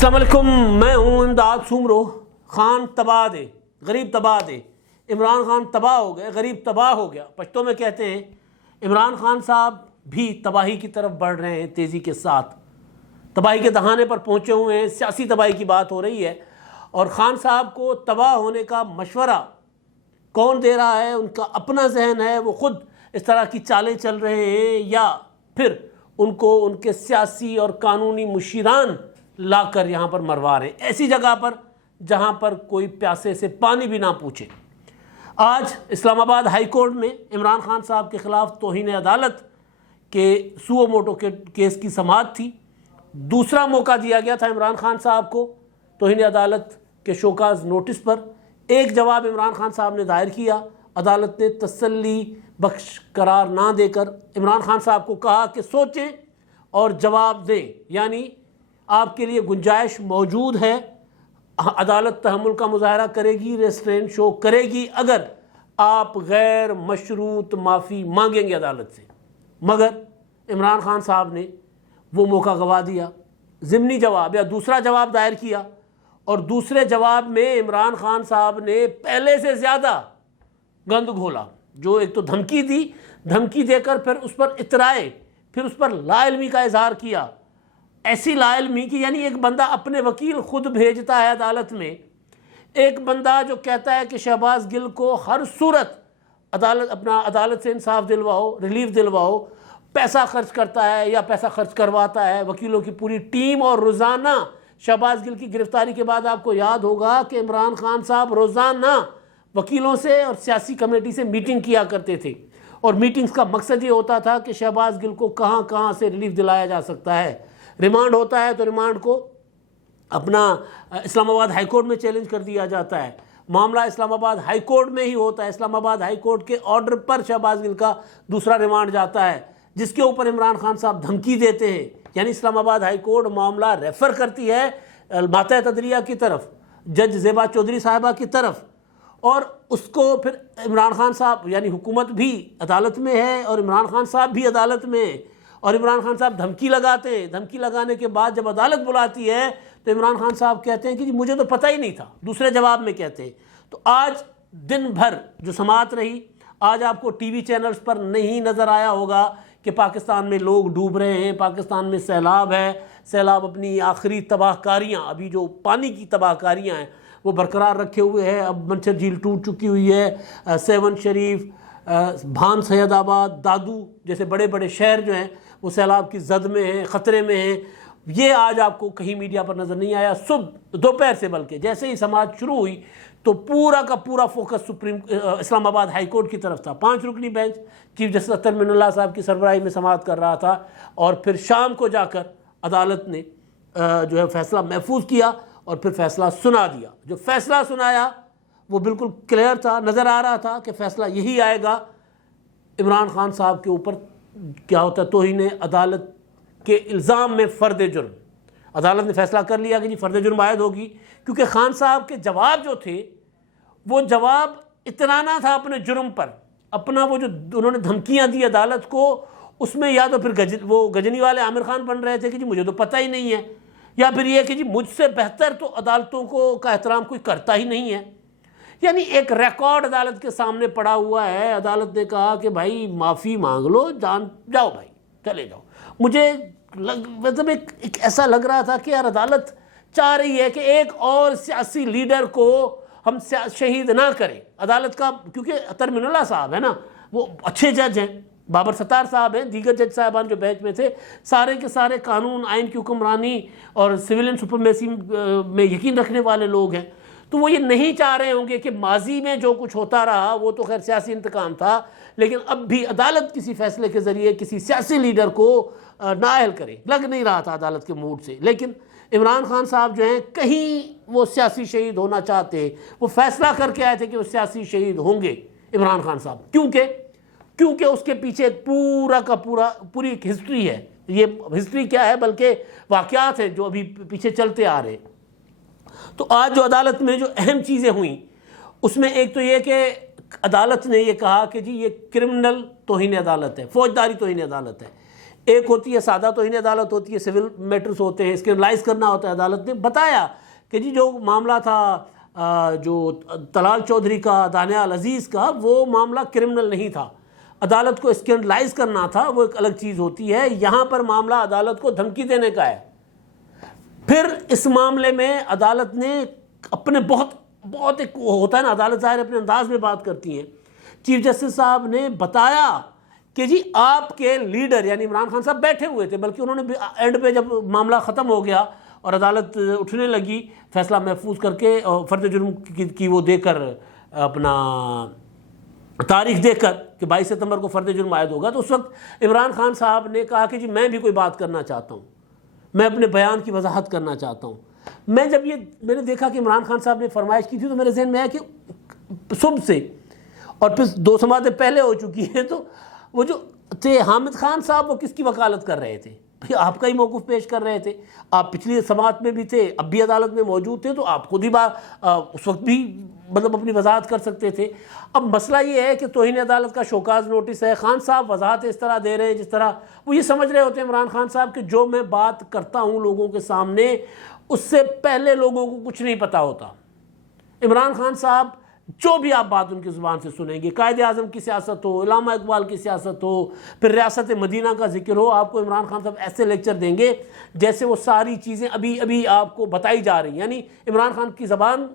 السلام علیکم، میں ہوں امداد سومرو۔ خان تباہ دے، غریب تباہ دے۔ عمران خان تباہ ہو گئے، غریب تباہ ہو گیا۔ پشتوں میں کہتے ہیں عمران خان صاحب بھی تباہی کی طرف بڑھ رہے ہیں تیزی کے ساتھ، تباہی کے دہانے پر پہنچے ہوئے ہیں۔ سیاسی تباہی کی بات ہو رہی ہے اور خان صاحب کو تباہ ہونے کا مشورہ کون دے رہا ہے؟ ان کا اپنا ذہن ہے، وہ خود اس طرح کی چالیں چل رہے ہیں، یا پھر ان کو ان کے سیاسی اور قانونی مشیران لا کر یہاں پر مروا رہے ہیں، ایسی جگہ پر جہاں پر کوئی پیاسے سے پانی بھی نہ پوچھے۔ آج اسلام آباد ہائی کورٹ میں عمران خان صاحب کے خلاف توہین عدالت کے سو موٹو کے کیس کی سماعت تھی۔ دوسرا موقع دیا گیا تھا عمران خان صاحب کو توہین عدالت کے شوکاز نوٹس پر۔ ایک جواب عمران خان صاحب نے دائر کیا، عدالت نے تسلی بخش قرار نہ دے کر عمران خان صاحب کو کہا کہ سوچیں اور جواب دیں، یعنی آپ کے لیے گنجائش موجود ہے، عدالت تحمل کا مظاہرہ کرے گی، ریسٹرینٹ شو کرے گی اگر آپ غیر مشروط معافی مانگیں گے عدالت سے۔ مگر عمران خان صاحب نے وہ موقع گنوا دیا، ضمنی جواب یا دوسرا جواب دائر کیا، اور دوسرے جواب میں عمران خان صاحب نے پہلے سے زیادہ گند گھولا۔ جو ایک تو دھمکی دی، دھمکی دے کر پھر اس پر اترائے، پھر اس پر لا علمی کا اظہار کیا، ایسی لا علمی کی یعنی ایک بندہ اپنے وکیل خود بھیجتا ہے عدالت میں، ایک بندہ جو کہتا ہے کہ شہباز گل کو ہر صورت عدالت سے انصاف دلواؤ، ریلیف دلواؤ، پیسہ خرچ کرتا ہے یا پیسہ خرچ کرواتا ہے، وکیلوں کی پوری ٹیم، اور روزانہ شہباز گل کی گرفتاری کے بعد آپ کو یاد ہوگا کہ عمران خان صاحب روزانہ وکیلوں سے اور سیاسی کمیٹی سے میٹنگ کیا کرتے تھے، اور میٹنگز کا مقصد یہ ہوتا تھا کہ شہباز گل کو کہاں کہاں سے ریلیف دلایا جا سکتا ہے۔ ریمانڈ ہوتا ہے تو ریمانڈ کو اپنا اسلام آباد ہائی کورٹ میں چیلنج کر دیا جاتا ہے، معاملہ اسلام آباد ہائی کورٹ میں ہی ہوتا ہے، اسلام آباد ہائی کورٹ کے آرڈر پر شہباز گل کا دوسرا ریمانڈ جاتا ہے، جس کے اوپر عمران خان صاحب دھمکی دیتے ہیں، یعنی اسلام آباد ہائی کورٹ معاملہ ریفر کرتی ہے ماتحت عدلیہ کی طرف، جج زیبا چودھری صاحبہ کی طرف، اور اس کو پھر عمران خان صاحب یعنی حکومت بھی عدالت میں ہے اور عمران خان صاحب بھی عدالت میں ہے، اور عمران خان صاحب دھمکی لگاتے ہیں۔ دھمکی لگانے کے بعد جب عدالت بلاتی ہے تو عمران خان صاحب کہتے ہیں کہ جی مجھے تو پتہ ہی نہیں تھا، دوسرے جواب میں کہتے ہیں۔ تو آج دن بھر جو سماعت رہی، آج آپ کو ٹی وی چینلز پر نہیں نظر آیا ہوگا کہ پاکستان میں لوگ ڈوب رہے ہیں، پاکستان میں سیلاب ہے، سیلاب اپنی آخری تباہ کاریاں، ابھی جو پانی کی تباہ کاریاں ہیں وہ برقرار رکھے ہوئے ہیں۔ اب منچر جھیل ٹوٹ چکی ہوئی ہے، سیون شریف، بھان سید آباد، دادو جیسے بڑے بڑے شہر جو ہیں وہ سیلاب کی زد میں ہیں، خطرے میں ہیں۔ یہ آج آپ کو کہیں میڈیا پر نظر نہیں آیا۔ صبح دوپہر سے بلکہ جیسے ہی سماعت شروع ہوئی تو پورا کا پورا فوکس اسلام آباد ہائی کورٹ کی طرف تھا۔ 5 رکنی بینچ چیف جسٹس اطہر من اللہ صاحب کی سربراہی میں سماعت کر رہا تھا، اور پھر شام کو جا کر عدالت نے جو ہے فیصلہ محفوظ کیا اور پھر فیصلہ سنا دیا۔ جو فیصلہ سنایا وہ بالکل کلیئر تھا، نظر آ رہا تھا کہ فیصلہ یہی آئے گا۔ عمران خان صاحب کے اوپر کیا ہوتا ہے، توہین عدالت کے الزام میں فرد جرم، عدالت نے فیصلہ کر لیا کہ جی فرد جرم عائد ہوگی، کیونکہ خان صاحب کے جواب جو تھے وہ جواب اترانا تھا اپنے جرم پر، اپنا وہ جو انہوں نے دھمکیاں دی عدالت کو، اس میں یا تو پھر وہ گجنی والے عامر خان بن رہے تھے کہ جی مجھے تو پتہ ہی نہیں ہے، یا پھر یہ کہ جی مجھ سے بہتر تو عدالتوں کا احترام کوئی کرتا ہی نہیں ہے۔ یعنی ایک ریکارڈ عدالت کے سامنے پڑا ہوا ہے، عدالت نے کہا کہ بھائی معافی مانگ لو، جاؤ بھائی چلے جاؤ۔ مجھے مطلب ایک ایسا لگ رہا تھا کہ یار عدالت چاہ رہی ہے کہ ایک اور سیاسی لیڈر کو ہم شہید نہ کریں عدالت کا، کیونکہ اطہر من اللہ صاحب ہے نا، وہ اچھے جج ہیں، بابر ستار صاحب ہیں، دیگر جج صاحبان جو بینچ میں تھے، سارے کے سارے قانون آئین کی حکمرانی اور سویلین سپرمیسی میں یقین رکھنے والے لوگ ہیں۔ تو وہ یہ نہیں چاہ رہے ہوں گے کہ ماضی میں جو کچھ ہوتا رہا وہ تو خیر سیاسی انتقام تھا، لیکن اب بھی عدالت کسی فیصلے کے ذریعے کسی سیاسی لیڈر کو نااہل کرے، لگ نہیں رہا تھا عدالت کے موڈ سے۔ لیکن عمران خان صاحب جو ہیں کہیں وہ سیاسی شہید ہونا چاہتے، وہ فیصلہ کر کے آئے تھے کہ وہ سیاسی شہید ہوں گے عمران خان صاحب، کیونکہ اس کے پیچھے پورا کا پوری ایک ہسٹری ہے۔ یہ ہسٹری کیا ہے بلکہ واقعات ہیں جو ابھی پیچھے چلتے آ رہے ہیں۔ تو آج جو عدالت میں جو اہم چیزیں ہوئیں اس میں ایک تو یہ کہ عدالت نے یہ کہا کہ جی یہ کرمنل توہین عدالت ہے، فوجداری توہین عدالت ہے۔ ایک ہوتی ہے سادہ توہین عدالت ہوتی ہے، سول میٹرز ہوتے ہیں، اسکینڈلائز کرنا ہوتا ہے۔ عدالت نے بتایا کہ جی جو معاملہ تھا جو طلال چودھری کا، دانیال عزیز کا، وہ معاملہ کرمنل نہیں تھا، عدالت کو اسکینڈلائز کرنا تھا، وہ ایک الگ چیز ہوتی ہے۔ یہاں پر معاملہ عدالت کو دھمکی دینے کا ہے۔ پھر اس معاملے میں عدالت نے اپنے بہت ایک ہوتا ہے نا، عدالت ظاہر اپنے انداز میں بات کرتی ہیں۔ چیف جسٹس صاحب نے بتایا کہ جی آپ کے لیڈر یعنی عمران خان صاحب بیٹھے ہوئے تھے، بلکہ انہوں نے اینڈ پہ جب معاملہ ختم ہو گیا اور عدالت اٹھنے لگی فیصلہ محفوظ کر کے اور فرد جرم کی وہ دے کر اپنا تاریخ دے کر کہ 22 ستمبر کو فرد جرم عائد ہوگا، تو اس وقت عمران خان صاحب نے کہا کہ جی میں بھی کوئی بات کرنا چاہتا ہوں، میں اپنے بیان کی وضاحت کرنا چاہتا ہوں۔ میں نے دیکھا کہ عمران خان صاحب نے فرمائش کی تھی تو میرے ذہن میں آیا کہ صبح سے اور پھر 2 سماعتیں پہلے ہو چکی ہیں، تو وہ جو تھے حامد خان صاحب وہ کس کی وکالت کر رہے تھے؟ آپ کا ہی موقف پیش کر رہے تھے، آپ پچھلی سماعت میں بھی تھے، اب بھی عدالت میں موجود تھے، تو آپ خود ہی اس وقت بھی مطلب اپنی وضاحت کر سکتے تھے۔ اب مسئلہ یہ ہے کہ توہین عدالت کا شوکاز نوٹس ہے، خان صاحب وضاحت اس طرح دے رہے ہیں جس طرح وہ یہ سمجھ رہے ہوتے ہیں عمران خان صاحب کہ جو میں بات کرتا ہوں لوگوں کے سامنے اس سے پہلے لوگوں کو کچھ نہیں پتا ہوتا۔ عمران خان صاحب جو بھی آپ بات ان کی زبان سے سنیں گے، قائد اعظم کی سیاست ہو، علامہ اقبال کی سیاست ہو، پھر ریاست مدینہ کا ذکر ہو، آپ کو عمران خان صاحب ایسے لیکچر دیں گے جیسے وہ ساری چیزیں ابھی آپ کو بتائی جا رہی ہیں، یعنی عمران خان کی زبان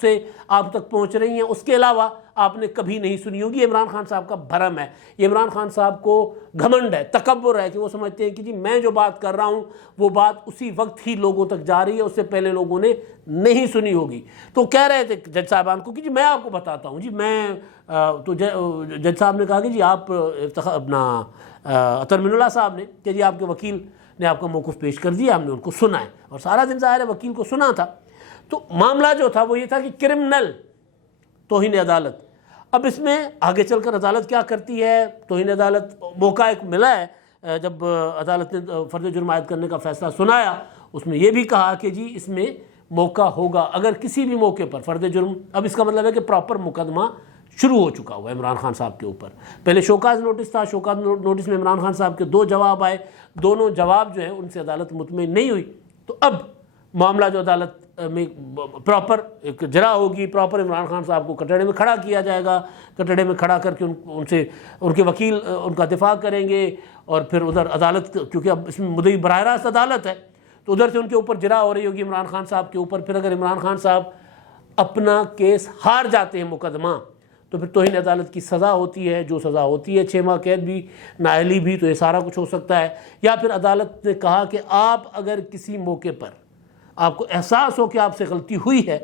سے آپ تک پہنچ رہی ہیں، اس کے علاوہ آپ نے کبھی نہیں سنی ہوگی۔ عمران خان صاحب کا بھرم ہے، یہ عمران خان صاحب کو گھمنڈ ہے، تکبر ہے کہ وہ سمجھتے ہیں کہ جی میں جو بات کر رہا ہوں وہ بات اسی وقت ہی لوگوں تک جا رہی ہے، اس سے پہلے لوگوں نے نہیں سنی ہوگی۔ تو کہہ رہے تھے جج صاحبان کو کہ جی میں آپ کو بتاتا ہوں، جی میں تو جج صاحب نے کہا کہ جی آپ اپنا عطر من اللہ صاحب نے کہ جی آپ کے وکیل نے آپ کا موقف پیش کر دیا، ہم نے ان کو سنا ہے، اور سارا دن ظاہر ہے وکیل کو سنا تھا۔ تو معاملہ جو تھا وہ یہ تھا کہ کرمنل توہین عدالت۔ اب اس میں آگے چل کر عدالت کیا کرتی ہے؟ توہین عدالت موقع ایک ملا ہے جب عدالت نے فرد جرم عائد کرنے کا فیصلہ سنایا، اس میں یہ بھی کہا کہ جی اس میں موقع ہوگا اگر کسی بھی موقع پر فرد جرم، اب اس کا مطلب ہے کہ پراپر مقدمہ شروع ہو چکا ہوا ہے عمران خان صاحب کے اوپر۔ پہلے شوکاز نوٹس تھا، شوکاز نوٹس میں عمران خان صاحب کے 2 جواب آئے، دونوں جواب جو ہیں ان سے عدالت مطمئن نہیں ہوئی، تو اب معاملہ جو عدالت میں پراپر ایک جرا ہوگی، پراپر عمران خان صاحب کو کٹڑے میں کھڑا کیا جائے گا، کٹڑے میں کھڑا کر کے ان کے وکیل ان کا دفاع کریں گے، اور پھر ادھر عدالت کیونکہ اب اس میں مدعی براہ راست عدالت ہے تو ادھر سے ان کے اوپر جرا ہو رہی ہوگی عمران خان صاحب کے اوپر۔ پھر اگر عمران خان صاحب اپنا کیس ہار جاتے ہیں مقدمہ تو پھر توہین عدالت کی سزا ہوتی ہے، جو سزا ہوتی ہے 6 ماہ قید بھی، نااہلی بھی، تو یہ سارا کچھ ہو سکتا ہے۔ یا پھر عدالت نے کہا کہ آپ اگر کسی موقع پر آپ کو احساس ہو کہ آپ سے غلطی ہوئی ہے،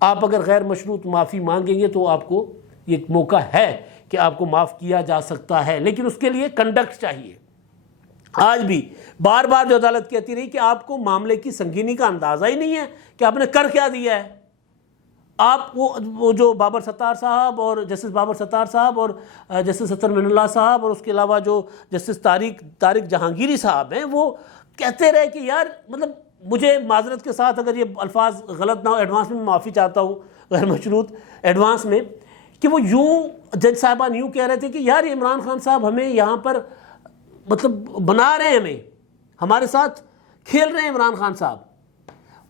آپ اگر غیر مشروط معافی مانگیں گے تو آپ کو یہ موقع ہے کہ آپ کو معاف کیا جا سکتا ہے، لیکن اس کے لیے کنڈکٹ چاہیے۔ آج بھی بار بار جو عدالت کہتی رہی کہ آپ کو معاملے کی سنگینی کا اندازہ ہی نہیں ہے کہ آپ نے کر کیا دیا ہے۔ آپ وہ جو بابر ستار صاحب اور جسٹس بابر ستار صاحب اور جسٹس عطر من اللہ صاحب اور اس کے علاوہ جو جسٹس طارق جہانگیری صاحب ہیں، وہ کہتے رہے کہ یار مطلب مجھے معذرت کے ساتھ اگر یہ الفاظ غلط نہ ہو، ایڈوانس میں معافی چاہتا ہوں غیر مشروط ایڈوانس میں، کہ وہ یوں جج صاحبان یوں کہہ رہے تھے کہ یار یہ عمران خان صاحب ہمیں یہاں پر مطلب بنا رہے ہیں، ہمارے ساتھ کھیل رہے ہیں عمران خان صاحب۔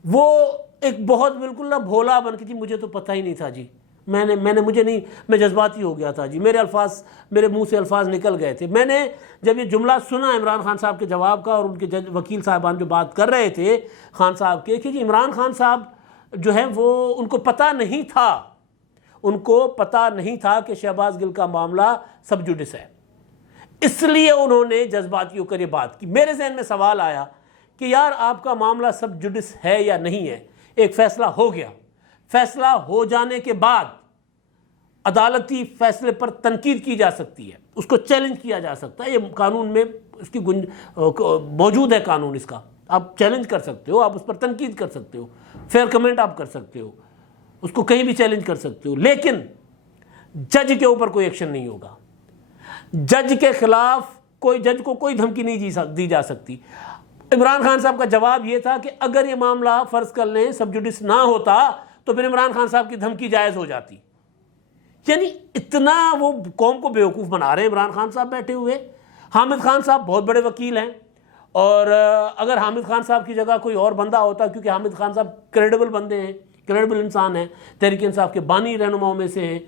وہ ایک بہت بالکل نہ بھولا بن کے جی مجھے تو پتہ ہی نہیں تھا جی، میں جذباتی ہو گیا تھا جی، میرے منہ سے الفاظ نکل گئے تھے۔ میں نے جب یہ جملہ سنا عمران خان صاحب کے جواب کا اور ان کے وکیل صاحبان جو بات کر رہے تھے خان صاحب کے کہ جی عمران خان صاحب جو ہے وہ ان کو پتہ نہیں تھا کہ شہباز گل کا معاملہ سب جوڈس ہے، اس لیے انہوں نے جذباتی ہو کر یہ بات کی۔ میرے ذہن میں سوال آیا کہ یار آپ کا معاملہ سب جوڈس ہے یا نہیں ہے؟ ایک فیصلہ ہو گیا، فیصلہ ہو جانے کے بعد عدالتی فیصلے پر تنقید کی جا سکتی ہے، اس کو چیلنج کیا جا سکتا ہے، یہ قانون میں اس کی موجود ہے، قانون اس کا آپ چیلنج کر سکتے ہو، آپ اس پر تنقید کر سکتے ہو، فیئر کمنٹ آپ کر سکتے ہو، اس کو کہیں بھی چیلنج کر سکتے ہو، لیکن جج کے اوپر کوئی ایکشن نہیں ہوگا۔ جج کے خلاف جج کو کوئی دھمکی نہیں دی جا سکتی۔ عمران خان صاحب کا جواب یہ تھا کہ اگر یہ معاملہ فرض کر لیں سب جوڈس نہ ہوتا تو پھر عمران خان صاحب کی دھمکی جائز ہو جاتی۔ یعنی اتنا وہ قوم کو بیوقوف بنا رہے ہیں عمران خان صاحب بیٹھے ہوئے، حامد خان صاحب بہت بڑے وکیل ہیں، اور اگر حامد خان صاحب کی جگہ کوئی اور بندہ ہوتا، کیونکہ حامد خان صاحب کریڈیبل بندے ہیں، کریڈیبل انسان ہیں، تحریک انصاف کے بانی رہنماؤں میں سے ہیں،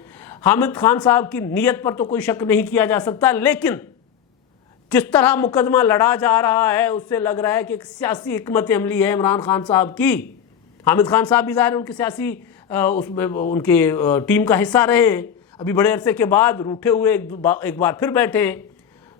حامد خان صاحب کی نیت پر تو کوئی شک نہیں کیا جا سکتا، لیکن جس طرح مقدمہ لڑا جا رہا ہے اس سے لگ رہا ہے کہ ایک سیاسی حکمت عملی ہے عمران خان صاحب کی۔ حامد خان صاحب بھی ظاہر ہے ان کے سیاسی اس میں ان کے ٹیم کا حصہ رہے ہیں، ابھی بڑے عرصے کے بعد روٹھے ہوئے ایک بار پھر بیٹھے ہیں،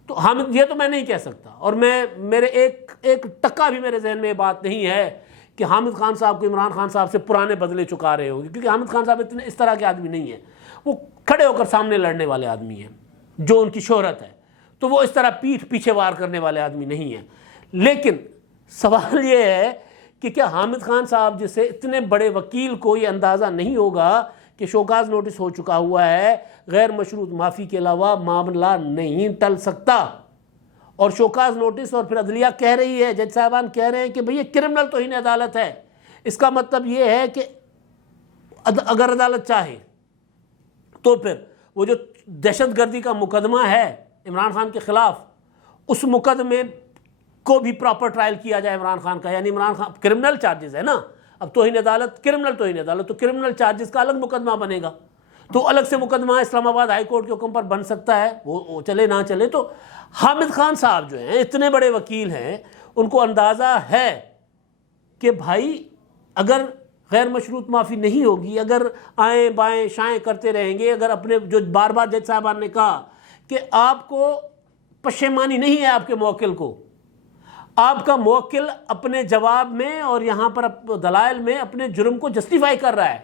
تو حامد یہ تو میں نہیں کہہ سکتا، اور میرے ایک ٹکا بھی میرے ذہن میں یہ بات نہیں ہے کہ حامد خان صاحب کو عمران خان صاحب سے پرانے بدلے چکا رہے ہوں گے، کیونکہ حامد خان صاحب اتنے اس طرح کے آدمی نہیں ہیں، وہ کھڑے ہو کر سامنے لڑنے والے آدمی ہیں جو ان کی شہرت ہے، تو وہ اس طرح پیچھے وار کرنے والے آدمی نہیں ہیں۔ لیکن سوال یہ ہے کہ کیا حامد خان صاحب جیسے اتنے بڑے وکیل کو یہ اندازہ نہیں ہوگا کہ شوکاز نوٹس ہو چکا ہوا ہے، غیر مشروط معافی کے علاوہ معاملہ نہیں ٹل سکتا، اور شوکاز نوٹس اور پھر عدلیہ کہہ رہی ہے، جج صاحبان کہہ رہے ہیں کہ بھئی یہ کرمنل توہین عدالت ہے، اس کا مطلب یہ ہے کہ اگر عدالت چاہے تو پھر وہ جو دہشت گردی کا مقدمہ ہے عمران خان کے خلاف، اس مقدمے کو بھی پراپر ٹرائل کیا جائے عمران خان کا، یعنی عمران خان کرمنل چارجز ہے نا، اب توہین عدالت کرمنل توہین عدالت، تو کرمنل چارجز کا الگ مقدمہ بنے گا، تو الگ سے مقدمہ اسلام آباد ہائی کورٹ کے حکم پر بن سکتا ہے، وہ چلے نہ چلے۔ تو حامد خان صاحب جو ہیں اتنے بڑے وکیل ہیں، ان کو اندازہ ہے کہ بھائی اگر غیر مشروط معافی نہیں ہوگی، اگر آئیں بائیں شائیں کرتے رہیں گے، اگر اپنے جو بار بار جج صاحبان نے کہا کہ آپ کو پشیمانی نہیں ہے آپ کے موکل کو، آپ کا موکل اپنے جواب میں اور یہاں پر دلائل میں اپنے جرم کو جسٹیفائی کر رہا ہے،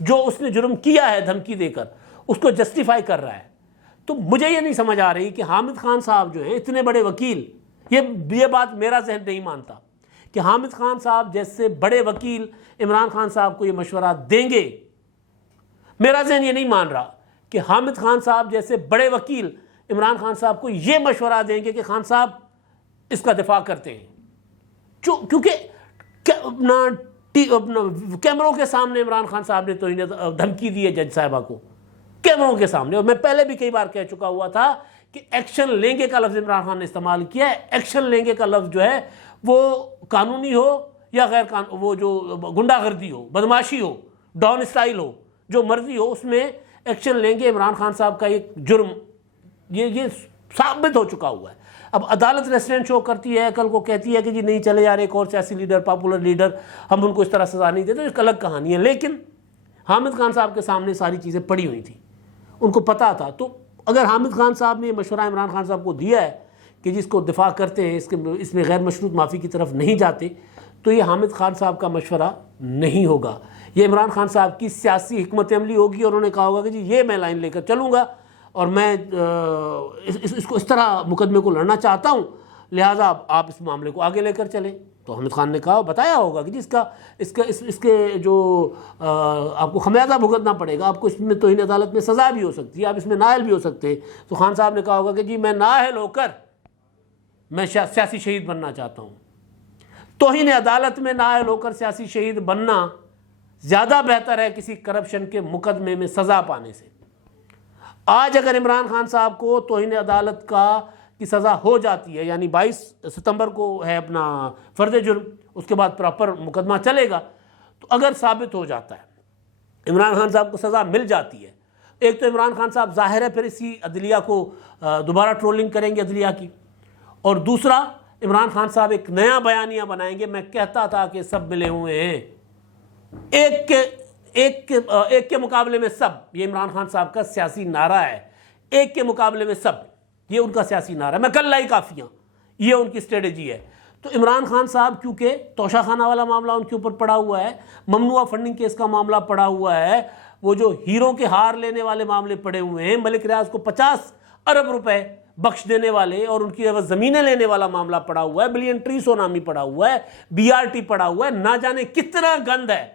جو اس نے جرم کیا ہے دھمکی دے کر اس کو جسٹیفائی کر رہا ہے، تو مجھے یہ نہیں سمجھ آ رہی کہ حامد خان صاحب جو ہیں اتنے بڑے وکیل، یہ بات میرا ذہن نہیں مانتا کہ حامد خان صاحب جیسے بڑے وکیل عمران خان صاحب کو یہ مشورہ دیں گے، میرا ذہن یہ نہیں مان رہا کہ حامد خان صاحب جیسے بڑے وکیل عمران خان صاحب کو یہ مشورہ دیں گے کہ خان صاحب اس کا دفاع کرتے ہیں، کیونکہ کیمروں کے سامنے عمران خان صاحب نے تو انہیں دھمکی دی ہے جج صاحبہ کو، کیمروں کے سامنے، اور میں پہلے بھی کئی بار کہہ چکا ہوا تھا کہ ایکشن لیں گے کا لفظ عمران خان نے استعمال کیا ہے، ایکشن لیں گے کا لفظ جو ہے وہ قانونی ہو یا غیر قانونی، وہ جو گنڈا گردی ہو، بدماشی ہو، ڈاؤن اسٹائل ہو، جو مرضی ہو، اس میں ایکشن لیں گے۔ عمران خان صاحب کا ایک جرم یہ ثابت ہو چکا ہوا ہے، اب عدالت ریسٹورینٹ شو کرتی ہے، کل کو کہتی ہے کہ جی نہیں چلے یار ایک اور سیاسی لیڈر، پاپولر لیڈر، ہم ان کو اس طرح سزا نہیں دیتے، ایک الگ کہانی ہے، لیکن حامد خان صاحب کے سامنے ساری چیزیں پڑی ہوئی تھیں، ان کو پتہ تھا، تو اگر حامد خان صاحب نے یہ مشورہ عمران خان صاحب کو دیا ہے کہ جس کو دفاع کرتے ہیں اس میں غیر مشروط معافی کی طرف نہیں جاتے، تو یہ حامد خان صاحب کا مشورہ نہیں ہوگا، یہ عمران خان صاحب کی سیاسی حکمت عملی ہوگی، اور انہوں نے کہا ہوگا کہ جی یہ میں لائن لے کر چلوں گا اور میں اس کو اس طرح مقدمے کو لڑنا چاہتا ہوں، لہٰذا آپ اس معاملے کو آگے لے کر چلیں۔ تو حامد خان نے کہا، بتایا ہوگا کہ جی اس کے جو آپ کو خمیازہ بھگتنا پڑے گا، آپ کو اس میں توہین عدالت میں سزا بھی ہو سکتی ہے، آپ اس میں نااہل بھی ہو سکتے ہیں، تو خان صاحب نے کہا ہوگا کہ جی میں نااہل ہو کر میں سیاسی شہید بننا چاہتا ہوں۔ توہین عدالت میں نااہل ہو کر سیاسی شہید بننا زیادہ بہتر ہے کسی کرپشن کے مقدمے میں سزا پانے سے۔ آج اگر عمران خان صاحب کو توہین عدالت کی سزا ہو جاتی ہے، یعنی 22 ستمبر کو ہے اپنا فرد جرم، اس کے بعد پراپر مقدمہ چلے گا، تو اگر ثابت ہو جاتا ہے عمران خان صاحب کو سزا مل جاتی ہے، ایک تو عمران خان صاحب ظاہر ہے پھر اسی عدلیہ کو دوبارہ ٹرولنگ کریں گے عدلیہ کی، اور دوسرا عمران خان صاحب ایک نیا بیانیہ بنائیں گے، میں کہتا تھا کہ سب ملے ہوئے ہیں، ایک کے مقابلے میں سب، یہ عمران خان صاحب کا سیاسی نعرہ ہے، ایک کے مقابلے میں سب، یہ ان کا سیاسی نعرہ ہے، میں کل لائی کافیاں، یہ ان کی اسٹریٹجی ہے۔ تو عمران خان صاحب کیونکہ توشہ خانہ والا معاملہ ان کے اوپر پڑا ہوا ہے، ممنوعہ فنڈنگ کیس کا معاملہ پڑا ہوا ہے، وہ جو ہیروں کے ہار لینے والے معاملے پڑے ہوئے ہیں، ملک ریاض کو 50 ارب روپے بخش دینے والے اور ان کی عوض زمینیں لینے والا معاملہ پڑا ہوا ہے، بلین ٹری سونامی پڑا ہوا ہے، BRT پڑا ہوا ہے، نہ جانے کتنا گند ہے،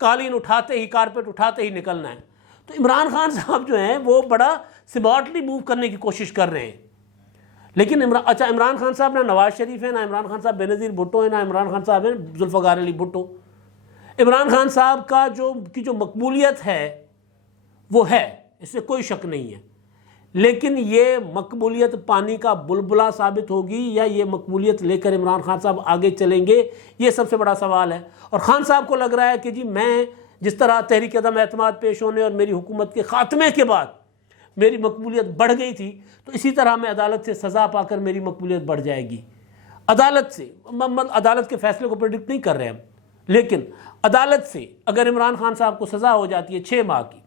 قالین اٹھاتے ہی، کارپیٹ اٹھاتے ہی نکلنا ہے۔ تو عمران خان صاحب جو ہیں وہ بڑا سمارٹلی موو کرنے کی کوشش کر رہے ہیں، لیکن عمران خان صاحب نہ نواز شریف ہے، نہ عمران خان صاحب بینظیر بھٹو ہیں، نہ عمران خان صاحب ہیں ذوالفقار علی بھٹو۔ عمران خان صاحب کا جو مقبولیت ہے وہ ہے، اس سے کوئی شک نہیں ہے، لیکن یہ مقبولیت پانی کا بلبلہ ثابت ہوگی یا یہ مقبولیت لے کر عمران خان صاحب آگے چلیں گے، یہ سب سے بڑا سوال ہے۔ اور خان صاحب کو لگ رہا ہے کہ جی میں جس طرح تحریک عدم اعتماد پیش ہونے اور میری حکومت کے خاتمے کے بعد میری مقبولیت بڑھ گئی تھی، تو اسی طرح میں عدالت سے سزا پا کر میری مقبولیت بڑھ جائے گی۔ عدالت سے عدالت کے فیصلے کو پریڈکٹ نہیں کر رہے ہم، لیکن عدالت سے اگر عمران خان صاحب کو سزا ہو جاتی ہے 6 ماہ کی،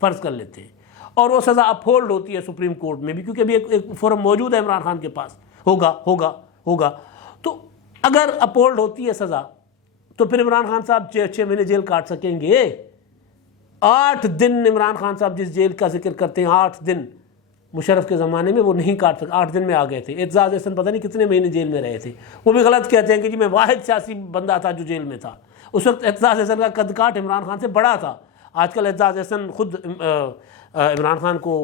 فرض کر لیتے ہیں، اور وہ سزا اپ ہولڈ ہوتی ہے سپریم کورٹ میں بھی، کیونکہ ابھی ایک فورم موجود ہے عمران خان کے پاس، ہوگا تو اگر اپ ہولڈ ہوتی ہے سزا، تو پھر عمران خان صاحب 6 مہینے جیل کاٹ سکیں گے۔ 8 دن عمران خان صاحب جس جیل کا ذکر کرتے ہیں، 8 دن مشرف کے زمانے میں وہ نہیں کاٹ سکتے، 8 دن میں آ گئے تھے۔ اعتزاز احسن پتہ نہیں کتنے مہینے جیل میں رہے تھے، وہ بھی غلط کہتے ہیں کہ جی میں واحد سیاسی بندہ تھا جو جیل میں تھا۔ اس وقت اعتزاز احسن کا قد کاٹ عمران خان سے بڑا تھا۔ آج کل اعتزاز احسن خود عمران خان کو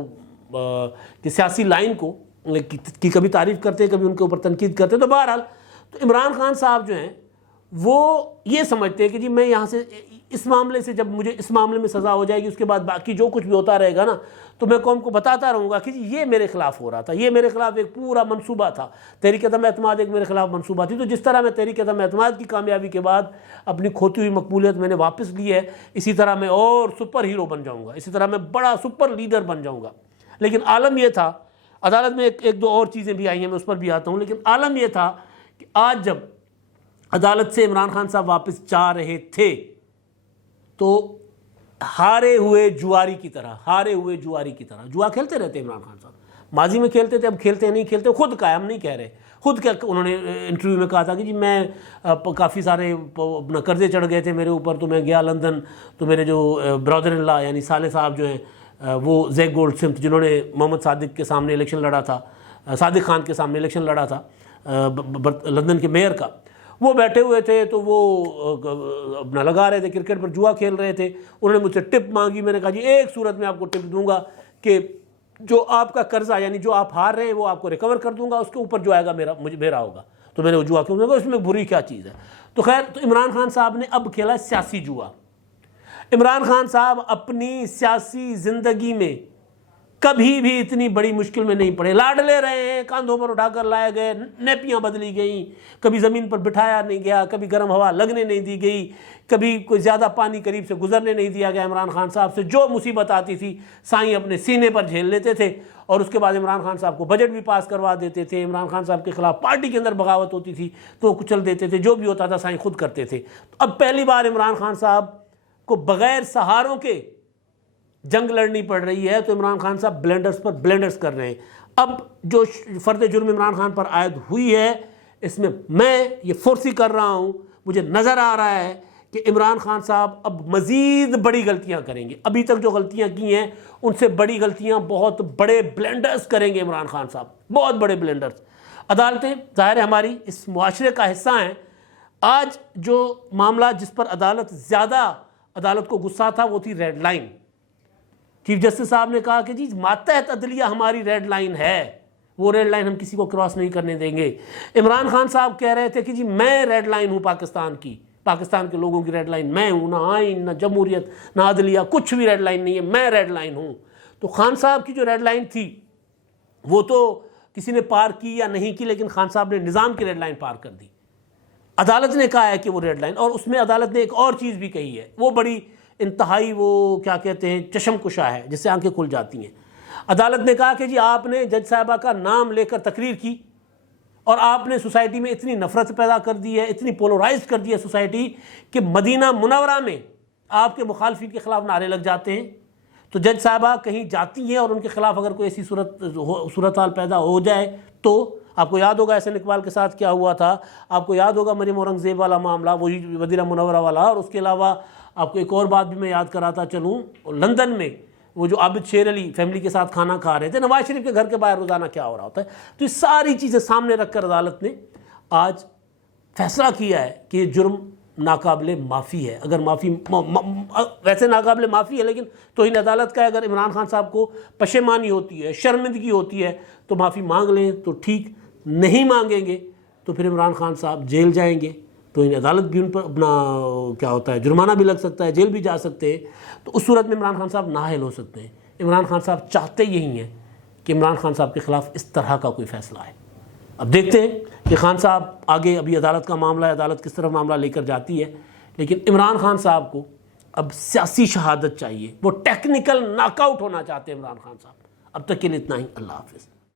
کی سیاسی لائن کو کی کبھی تعریف کرتے ہیں، کبھی ان کے اوپر تنقید کرتے ہیں۔ تو بہرحال تو عمران خان صاحب جو ہیں وہ یہ سمجھتے ہیں کہ جی میں یہاں سے اس معاملے سے، جب مجھے اس معاملے میں سزا ہو جائے گی، اس کے بعد باقی جو کچھ بھی ہوتا رہے گا نا، تو میں قوم کو بتاتا رہوں گا کہ جی یہ میرے خلاف ہو رہا تھا، یہ میرے خلاف ایک پورا منصوبہ تھا، تحریک عدم اعتماد ایک میرے خلاف منصوبہ تھی۔ تو جس طرح میں تحریک عدم اعتماد کی کامیابی کے بعد اپنی کھوتی ہوئی مقبولیت میں نے واپس لی ہے، اسی طرح میں اور سپر ہیرو بن جاؤں گا، اسی طرح میں بڑا سپر لیڈر بن جاؤں گا۔ لیکن عالم یہ تھا، عدالت میں ایک دو اور چیزیں بھی آئی ہیں، میں اس پر بھی آتا ہوں، لیکن عالم یہ تھا کہ آج جب عدالت سے عمران خان صاحب واپس جا رہے تھے تو ہارے ہوئے جواری کی طرح جوا کھیلتے رہتے عمران خان صاحب۔ ماضی میں کھیلتے تھے، اب کھیلتے نہیں کھیلتے، خود کہا، ہم نہیں کہہ رہے، خود کیا انہوں نے انٹرویو میں کہا تھا کہ جی میں کافی سارے اپنا قرضے چڑھ گئے تھے میرے اوپر، تو میں گیا لندن، تو میرے جو برادر ان لا یعنی صالح صاحب جو ہیں وہ زیک گولڈ سمتھ، جنہوں نے محمد صادق کے سامنے الیکشن لڑا تھا، صادق خان کے سامنے الیکشن لڑا تھا لندن کے میئر کا، وہ بیٹھے ہوئے تھے، تو وہ اپنا لگا رہے تھے، کرکٹ پر جوا کھیل رہے تھے۔ انہوں نے مجھ سے ٹپ مانگی، میں نے کہا جی ایک صورت میں آپ کو ٹپ دوں گا کہ جو آپ کا قرضہ یعنی جو آپ ہار رہے ہیں وہ آپ کو ریکور کر دوں گا، اس کے اوپر جو آئے گا میرا ہوگا۔ تو میں نے وہ جوا کیوں کہا، اس میں بری کیا چیز ہے؟ تو خیر، تو عمران خان صاحب نے اب کھیلا سیاسی جوا۔ عمران خان صاحب اپنی سیاسی زندگی میں کبھی بھی اتنی بڑی مشکل میں نہیں پڑے، لاڈ لے رہے ہیں، کاندھوں پر اٹھا کر لائے گئے، نیپیاں بدلی گئیں، کبھی زمین پر بٹھایا نہیں گیا، کبھی گرم ہوا لگنے نہیں دی گئی، کبھی کوئی زیادہ پانی قریب سے گزرنے نہیں دیا گیا عمران خان صاحب سے۔ جو مصیبت آتی تھی سائیں اپنے سینے پر جھیل لیتے تھے، اور اس کے بعد عمران خان صاحب کو بجٹ بھی پاس کروا دیتے تھے۔ عمران خان صاحب کے خلاف پارٹی کے اندر بغاوت ہوتی تھی تو وہ کچل دیتے تھے، جو بھی ہوتا تھا سائیں خود کرتے تھے۔ تو اب پہلی بار عمران خان صاحب کو بغیر سہاروں کے جنگ لڑنی پڑ رہی ہے، تو عمران خان صاحب بلینڈرز پر بلینڈرز کر رہے ہیں۔ اب جو فرد جرم عمران خان پر عائد ہوئی ہے، اس میں یہ فورسی کر رہا ہوں، مجھے نظر آ رہا ہے کہ عمران خان صاحب اب مزید بڑی غلطیاں کریں گے۔ ابھی تک جو غلطیاں کی ہیں ان سے بڑی غلطیاں، بہت بڑے بلینڈرز کریں گے عمران خان صاحب، بہت بڑے بلینڈرز۔ عدالتیں ظاہر ہے ہماری اس معاشرے کا حصہ ہیں۔ آج جو معاملہ جس پر عدالت کو غصہ تھا وہ تھی ریڈ لائن۔ چیف جسٹس صاحب نے کہا کہ جی ماتحت عدلیہ ہماری ریڈ لائن ہے، وہ ریڈ لائن ہم کسی کو کراس نہیں کرنے دیں گے۔ عمران خان صاحب کہہ رہے تھے کہ جی میں ریڈ لائن ہوں پاکستان کے لوگوں کی ریڈ لائن میں ہوں، نہ آئین، نہ جمہوریت، نہ عدلیہ، کچھ بھی ریڈ لائن نہیں ہے، میں ریڈ لائن ہوں۔ تو خان صاحب کی جو ریڈ لائن تھی وہ تو کسی نے پار کی یا نہیں کی، لیکن خان صاحب نے نظام کی ریڈ لائن پار کر دی۔ عدالت نے کہا ہے کہ وہ ریڈ لائن، اور اس میں عدالت نے ایک اور چیز بھی کہی ہے، وہ بڑی انتہائی وہ کیا کہتے ہیں چشم کشا ہے، جس سے آنکھیں کھل جاتی ہیں۔ عدالت نے کہا کہ جی آپ نے جج صاحبہ کا نام لے کر تقریر کی، اور آپ نے سوسائٹی میں اتنی نفرت پیدا کر دی ہے، اتنی پولرائز کر دی ہے سوسائٹی کہ مدینہ منورہ میں آپ کے مخالفین کے خلاف نعرے لگ جاتے ہیں۔ تو جج صاحبہ کہیں جاتی ہیں اور ان کے خلاف اگر کوئی ایسی صورتحال پیدا ہو جائے تو آپ کو یاد ہوگا احسن اقبال کے ساتھ کیا ہوا تھا، آپ کو یاد ہوگا مریم اورنگزیب والا معاملہ، وہی مدینہ منورہ والا، اور اس کے علاوہ آپ کو ایک اور بات بھی میں یاد کراتا چلوں، لندن میں وہ جو عابد شیر علی فیملی کے ساتھ کھانا کھا رہے تھے، نواز شریف کے گھر کے باہر روزانہ کیا ہو رہا ہوتا ہے۔ تو یہ ساری چیزیں سامنے رکھ کر عدالت نے آج فیصلہ کیا ہے کہ یہ جرم ناقابل معافی ہے۔ اگر ویسے ناقابل معافی ہے، لیکن توہین عدالت کا ہے۔ اگر عمران خان صاحب کو پشیمانی ہوتی ہے، شرمندگی ہوتی ہے تو معافی مانگ لیں تو ٹھیک، نہیں مانگیں گے تو پھر عمران خان صاحب جیل جائیں گے، تو عدالت بھی ان پر اپنا کیا ہوتا ہے جرمانہ بھی لگ سکتا ہے، جیل بھی جا سکتے ہیں۔ تو اس صورت میں عمران خان صاحب نااہل ہو سکتے ہیں۔ عمران خان صاحب چاہتے یہی ہیں کہ عمران خان صاحب کے خلاف اس طرح کا کوئی فیصلہ آئے۔ اب دیکھتے ہیں کہ خان صاحب آگے، ابھی عدالت کا معاملہ ہے، عدالت کس طرح معاملہ لے کر جاتی ہے، لیکن عمران خان صاحب کو اب سیاسی شہادت چاہیے، وہ ٹیکنیکل ناک آؤٹ ہونا چاہتے ہیں عمران خان صاحب۔ اب تک کے لیے اتنا ہی، اللہ حافظ۔